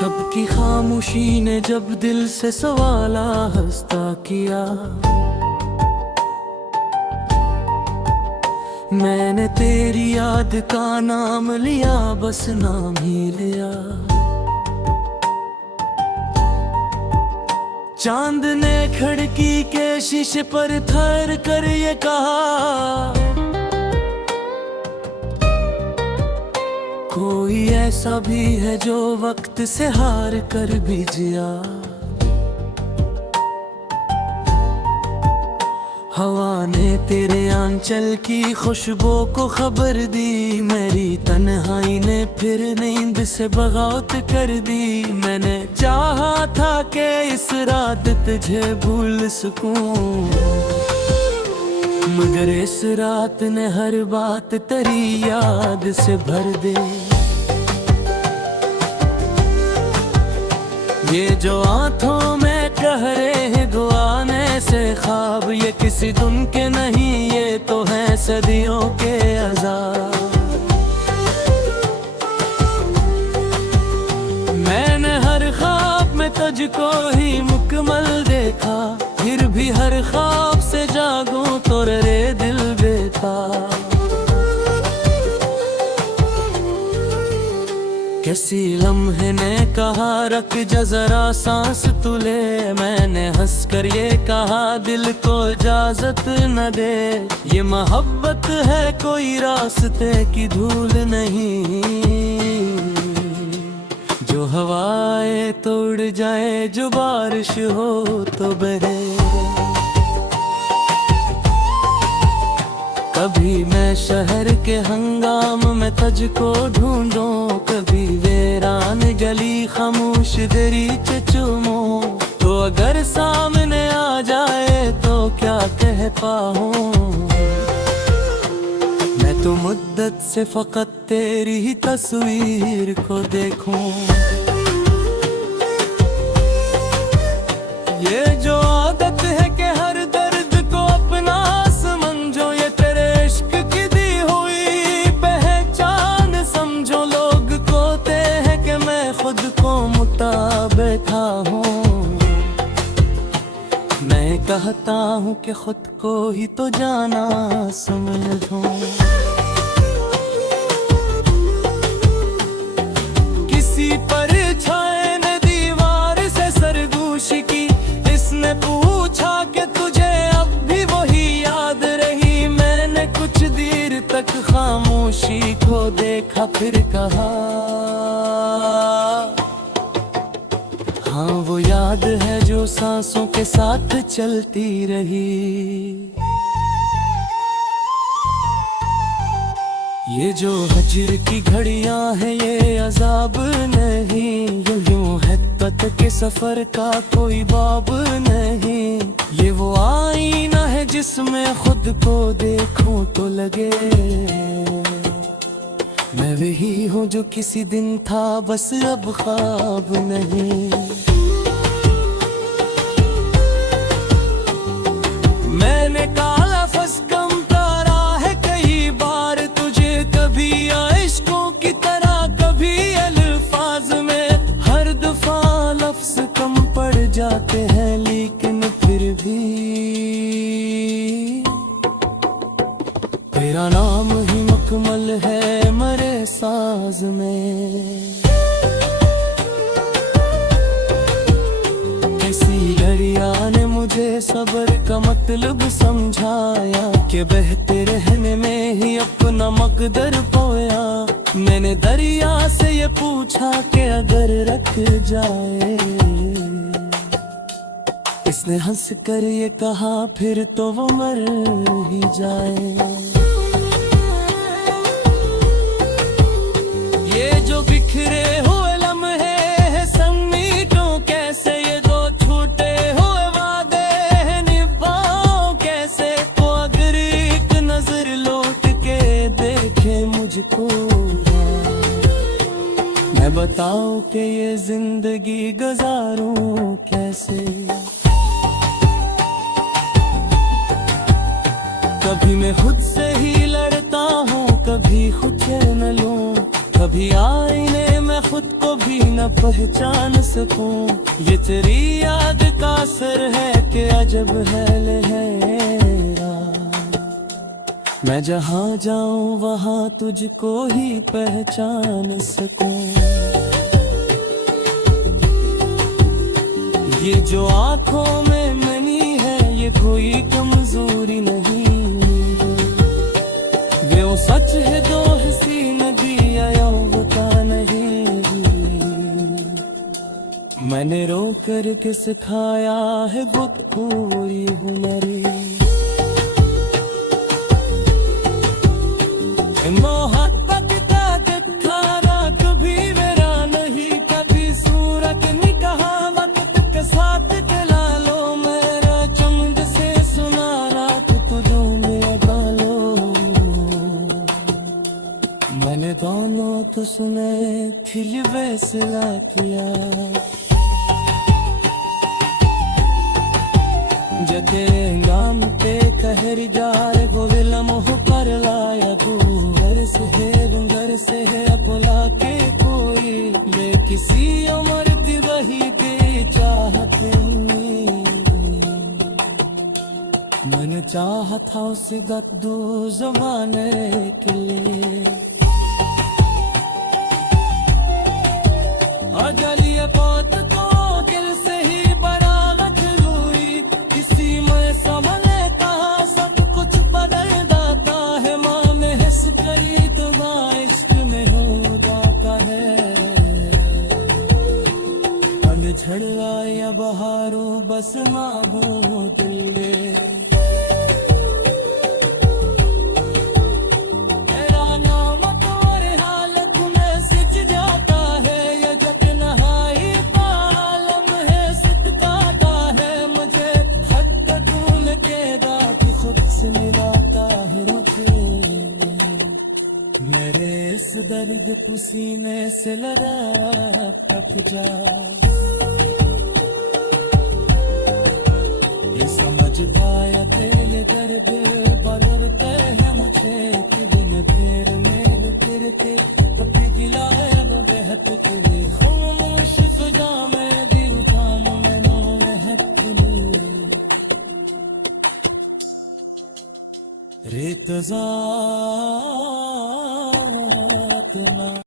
सबकी खामोशी ने जब दिल से सवाला हंसता किया, मैंने तेरी याद का नाम लिया, बस नाम ही लिया। चांद ने खिड़की के शीशे पर ठहर कर ये कहा, कोई ऐसा भी है जो वक्त से हार कर भी जिया। हवा ने तेरे आंचल की खुशबू को खबर दी, मेरी तन्हाई ने फिर नींद से बगावत कर दी। मैंने चाहा था कि इस रात तुझे भूल सकूं, मगर इस रात ने हर बात तेरी याद से भर दे। ये जो आंखों में कह रहे गुआने से ख्वाब, ये किसी दिन के नहीं, ये तो है सदियों के अज़ाब। मैंने हर ख्वाब में तुझको ही मुकम्मल देखा, फिर भी हर ख्वाब से जागूं तो रे दिल बेताब। किसी लम्हे ने कहा रख जा जरा सांस तू ले, मैंने हंस कर ये कहा दिल को इजाजत न दे। ये मोहब्बत है कोई रास्ते की धूल नहीं, जो हवाएं तो उड़ जाए, जो बारिश हो तो बहे। कभी मैं शहर के हंगाम में तुझको ढूंढूं, कभी वीरान गली खामोश दरीचे चूमूं। तो अगर सामने आ जाए तो क्या कह पाऊं, मैं तो मुद्दत से फकत तेरी ही तस्वीर को देखूं। ये जो आदत है कि हर दर्द को अपना समझो, ये तेरे इश्क की दी हुई पहचान समझो। लोग कहते हैं कि मैं खुद को मुता बैठा हूँ, मैं कहता हूँ कि खुद को ही तो जाना समझूं। किसी पर छाए ने दीवार से सरगोशी की, इसने पूछा कि तुझे अब भी वही याद रही। मैंने कुछ देर तक खामोशी को देखा, फिर कहा हाँ वो याद है जो सांसों के साथ चलती रही। ये जो हजर की घड़ियां हैं ये अजाब नहीं, यूं है तक के सफर का कोई बाब नहीं। ये वो आईना है जिसमें खुद को देखूं तो लगे, मैं वही हूँ जो किसी दिन था बस अब ख्वाब नहीं। मैंने काला फस कम तारा है कई बार तुझे, कभी इश्कों की तरह कभी अल्फाज में। हर दफा लफ्ज कम पड़ जाते हैं लेकिन फिर भी तेरा नाम ही मुकम्मल है मरे साज में। किसी दरिया ने मुझे सब्र का मतलब समझाया, कि बहते रहने में ही अपना मकदर पाया। मैंने दरिया से ये पूछा कि अगर रख जाए, इसने हंस कर ये कहा फिर तो वो मर ही जाए। ये जो बिखरे हुए लम्हे हैं संगीतों कैसे, ये दो छूटे हुए वादे हैं निभाओ कैसे। तो अगर एक नजर लौट के देखे मुझको, मैं बताऊं कि ये जिंदगी गुजारूं कैसे। कभी मैं खुद से ही लड़ता हूँ, कभी खुद से न लूं, कभी आईने में खुद को भी न पहचान सकूं। ये तेरी याद का असर है कि अजब है लहरा। मैं जहाँ जाऊं वहाँ तुझको ही पहचान सकूं। ये जो आंखों में मनी है ये कोई कमजोरी नहीं। वो सच है जो हसी में भी आया होता नहीं। मैंने रो कर के सिखाया है वो पूरी हुनरी। मोहब्बत का खाना कभी मेरा नहीं। कभी सूरत नहीं कहा वक्त के साथ चला लो। मेरा चमक से सुना रात को जो मेरा गालो। मैंने दोनों तो सुने खिल फैसला किया। जते नाम पे कहर जार को लम्हों पर लाया तू। घर से है बुला के कोई वे किसी उम्र की वही बेचाहत नहीं। मन चाहा था उसे गद्दू ज़माने के लिए। अजलिए पौध को दिल से ही बरागत हुई। किसी में संभले कहा सब कुछ बदल जाता है। माँ में हंस करी तो इश्क में हो जाता है। पल झड़ या बहारों बस ना हो दिल में। मेरे इस दर्द को सीने से लड़ा तक जा। ये समझ पाया कि ये दर्द बदलते हैं मुझे। कि दिन फिर मेरे फिर के कभी गिला है वो बेहद तेरी खामोश सुजा में दिल काम में नो महक रेत